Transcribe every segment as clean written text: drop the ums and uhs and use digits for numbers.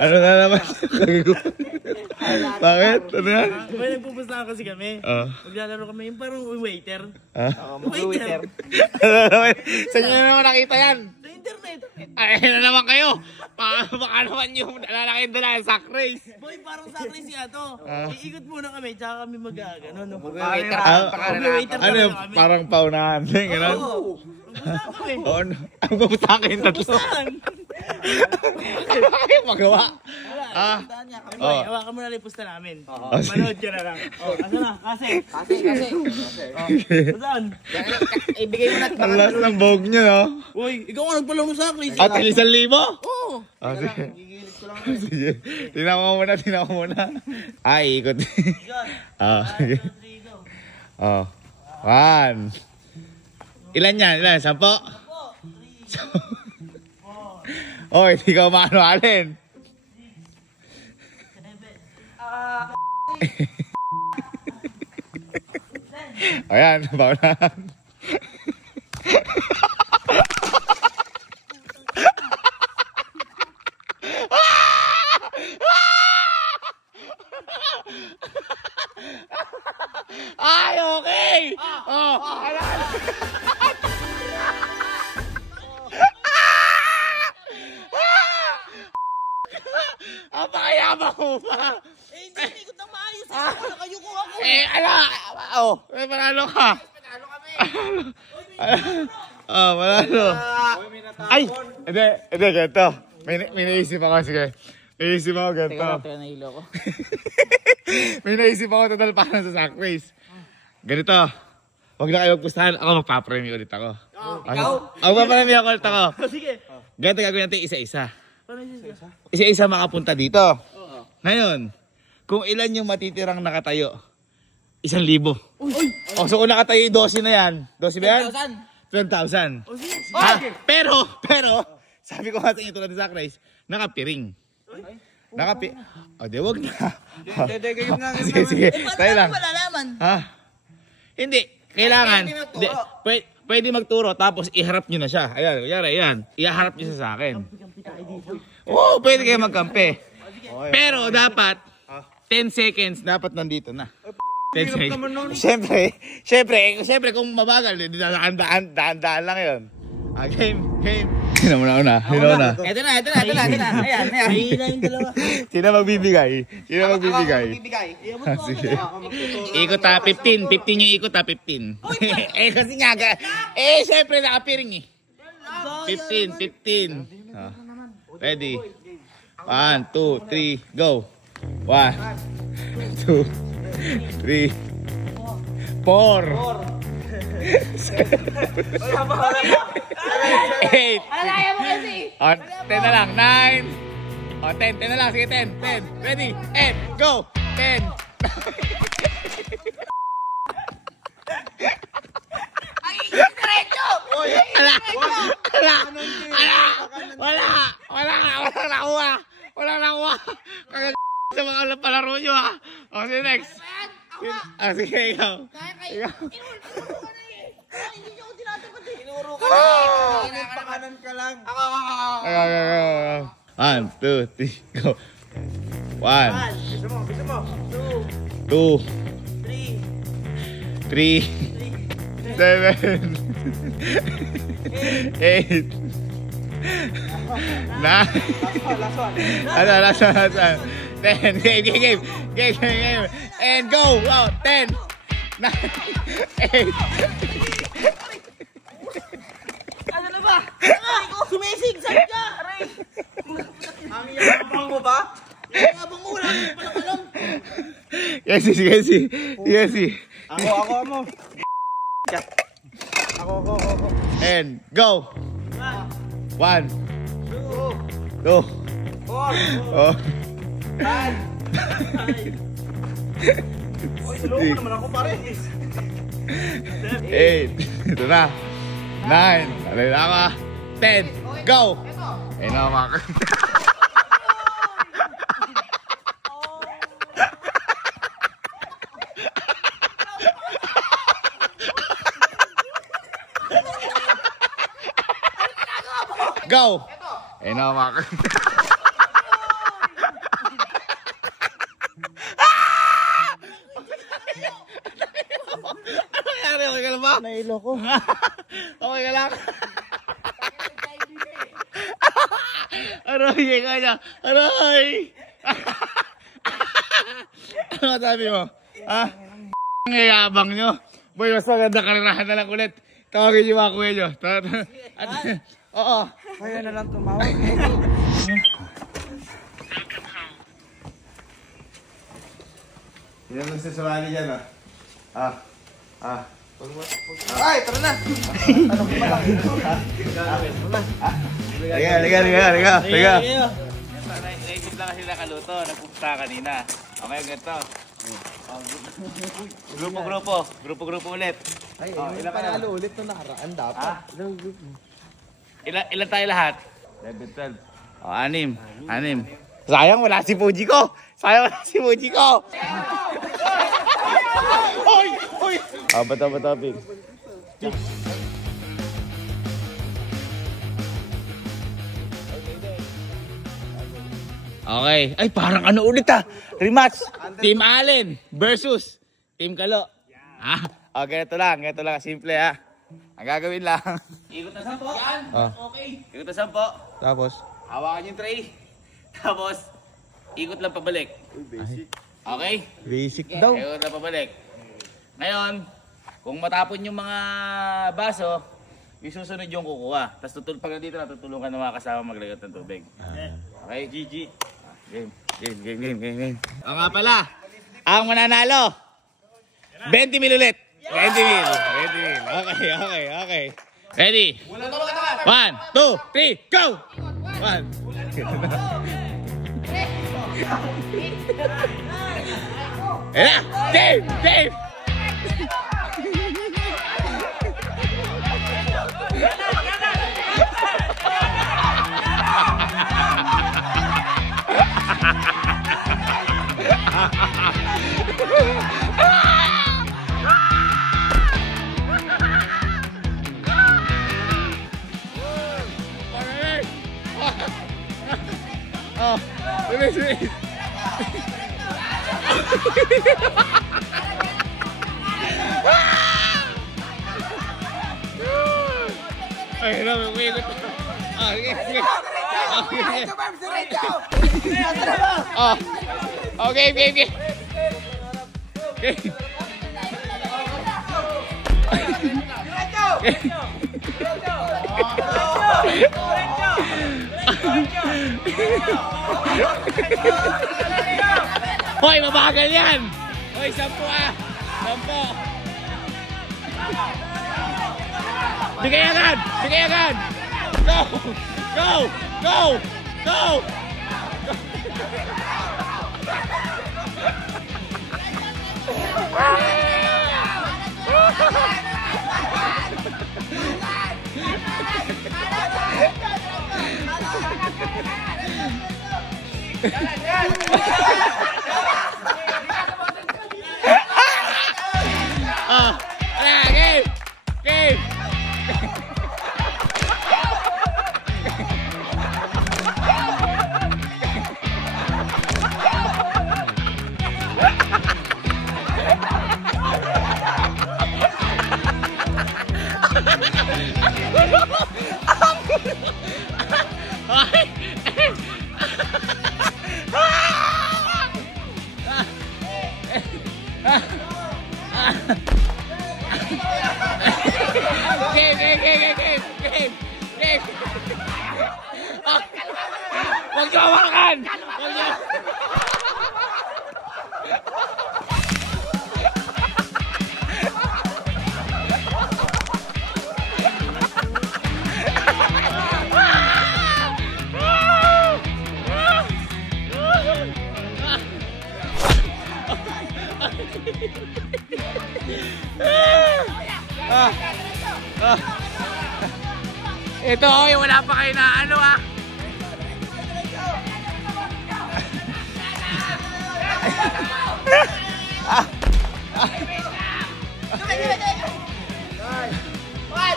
Ano na naman? Bakit? Ano yan? May nagpupustahan kasi kami. Maglalaro kami yung parang waiter. Waiter. Saan nyo naman nakita yan? Sa internet. Ay, na naman kayo. Baka naman yung lalaki doon na sack race. Boy, parang sa akin siya to. Iikot muna kami, tsaka kami mag-agano. Mag-waiter. Ano yung parang paunahan? Gano'n? Oo. Ang pupunta kayo yung tatlo. Ano kayo magawa? Hawakan mo na lipusta namin. Manood ka na lang. Asa na? Kasi. Saan? Ibigay mo na. Ang last ng bog nyo, no? Uy, ikaw nga nagpalaw mo sa akin. At 1,000? Oo. Sige. Sige. Tingnan mo muna. Ay, ikot. Sige. 1. Ilan yan? 10? Oh, hindi ka maano-alin. Ayan, paunahan. Ay, okay! Ang pakayabang mo pa! Hindi, ikot ng maayos. Nakayuko ako. May panalo ka. Panalo kami. Panalo. Ay! Hindi, ganito. May naisip ako, sige. May naisip ako ganito. Teka, nahilo ko. May naisip ako total para sa sack race. Ganito. Huwag na kayo magpustahan. Ako magpapremyo ulit ako. Ikaw? Ako magpapremyo ako ulit ako. Sige. Ganito gagawin natin isa-isa. Paano isa? Isa-isa makapunta dito. Ngayon, kung ilan yung matitirang nakatayo? 1,000. O, so kung nakatayo 12 na yan. 12 ba yan? 12,000. Pero, sabi ko nga sa inyo tulad ng sack race, nakapiring. Di wag na. Sige. Tayo lang. Paano malalaman? Hindi. Kailangan. Pwede magturo tapos iharap nyo na siya. Ayan. Iharap nyo siya sa akin. Oo, pwede kayo magkampi. Pero dapat 10 seconds dapat nandito na. 10 seconds. Siyempre kung mabagal, daan lang yun. Game. Sino muna? Ito na. Ayan. Mahina yung dalawa. Sino magbibigay? Sige. Ikot 15 yung ikot 15. Kasi nga, siyempre nakapiring 15. Ready? 1, 2, 3, go. 1, 2, 3, 4, 8. Alaya mo kasi. 10 na lang. 9. 10 na lang. Sige, 10. Ready? 8. Go. 10. Diretso! Wala nakuha. Kaya sa mga palaro nyo ha. O, sige, next. Sige, ikaw. Hindi nyo ako tinatapat eh. Tinuro ka na. Pakanan ka lang. 1, 2, 3, go. 1. Bisa mo. 2. 3. 7. 8. 9. Last one. 10. Game. And go. 10. 9. 8. Ano na ba? Sumisig-sag ka! Aray! Ang yabang mo ba? Ang yabang mo, wala mo palang alam. Yes. Ako. And go. 1. 2. 4. Tulungan naman ako pare. 8. Ito na. 9. Alay na ako. 10. Go. Ayun na mga Go. Eh na, Mark. Ano nangyari? Okay ka lang ba? Nailo ko. Okay ka lang? Aray, kanya. Aray! Ano sabi mo? Ha? Ang yayabang nyo. Boy, mas maganda karirahan na lang ulit. Tawagin yung mga kuya nyo. Oo. Kaya na lang tumawag. Yan lang sa sumali dyan, ah. Ay, tara na. Ano ko lang. Liga. Naisip lang kasi nakaluto. Nagpupunta kanina. Okay, ganito. Grupo ulit. Ay, ilan panalo ulit nung nakaraan dapat. Ilan tayo lahat? 11, 12. O, 6. Sayang wala si Fuji ko. Oy! Bata, Pig. Okay. Ay, parang ano ulit Rematch. Team Allen versus Team Kalo. Okay, ito lang. Simple Ang gagawin lang. Ikot na 10. Yan. Okay. Ikot na 10. Tapos? Hawakan yung tray. Tapos, ikot lang pabalik. Basic. Okay? Basic daw. Ikot lang pabalik. Ngayon, kung matapon yung mga baso, yung susunod yung kukuha. Tapos pag nandito na, tutulungan ng mga kasama maglagot ng tubig. Okay? GG. Game. O nga pala, ang mananalo, 20 mil ulit. 20 mil. Okay. Ready? 1, 2, 3, go! 1. Dave! Bilis. Ay, no, may ikot. Sige. Okay. Hoy, mabagal yan! Hoy, 10 10. Bigay agad! Go! Game! Game! Huwag niyo hawakan! Ito yung wala pa kayo na ano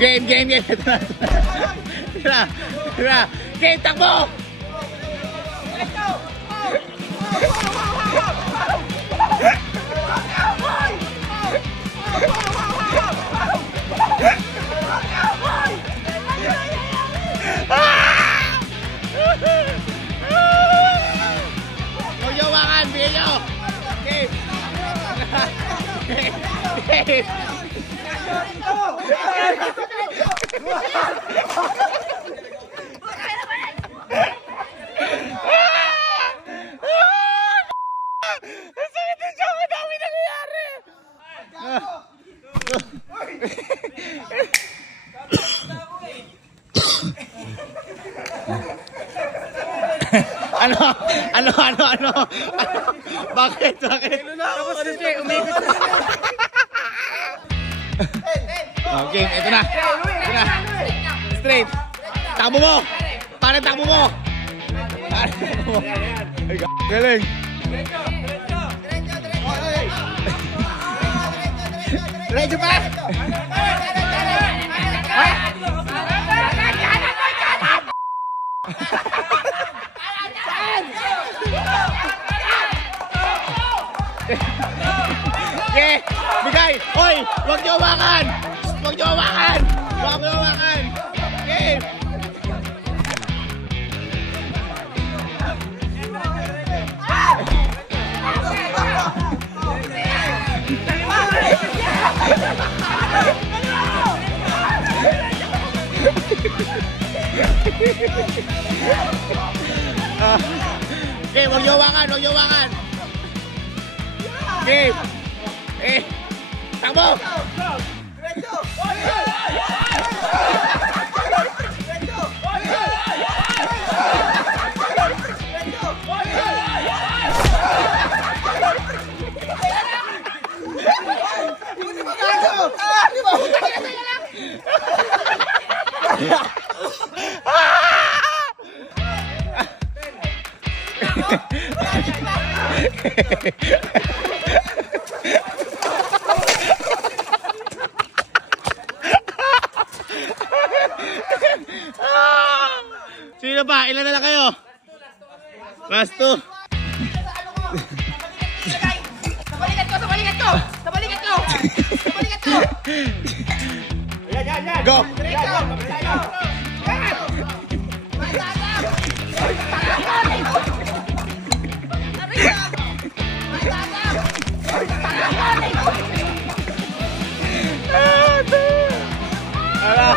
Game. Tira. Okay, takbo! Magyawakan, bigyan nyo! Okay. Okay. Ang sakit na siya, ang dami nangyayari! Ano? Bakit? Tapos na siya, umikot na. Okay, ito na. Straight. Takbo mo. Parang takbo mo. Ay, galing. Diretso pa. Okay, bigay. Hoy, huwag niyo hawakan. Huwag niyo hawakan. Huwag niyo hawakan. Okay. Okay, huwag niyo hawakan. Huwag niyo hawakan. Okay. Takbo! Sino ba? Ilan na lang kayo? Last two. Sa balikat ko! Go! Ala!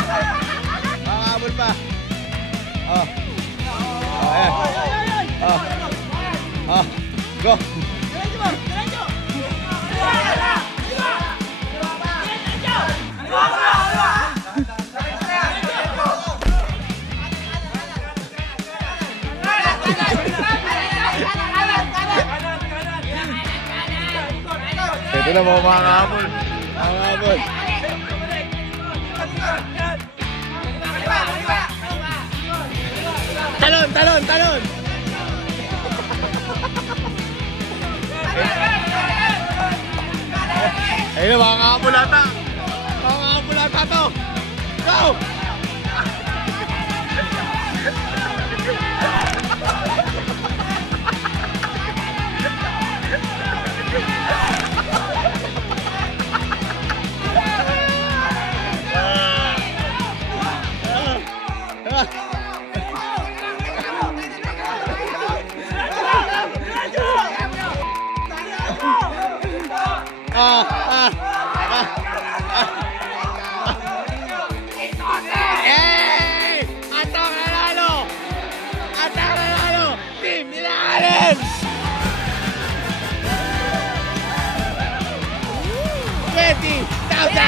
Makakabol pa. Oh. Go! Ito na mga habol. Mga habol. Talon! Ayun na, mga habol ata. Mga habol ata to. Go! Team Ilalim! 20,000!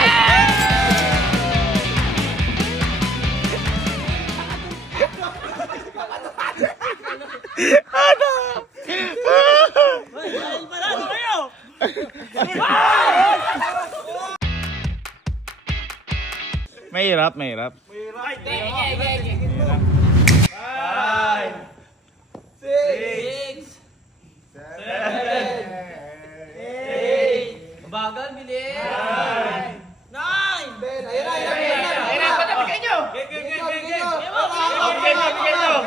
Ano? Mahirap. 5, 6, 7, 8. Bagal, bilis. 9. 10. Ayun na. Patapos kayo. Bigyan mo, bigyan mo.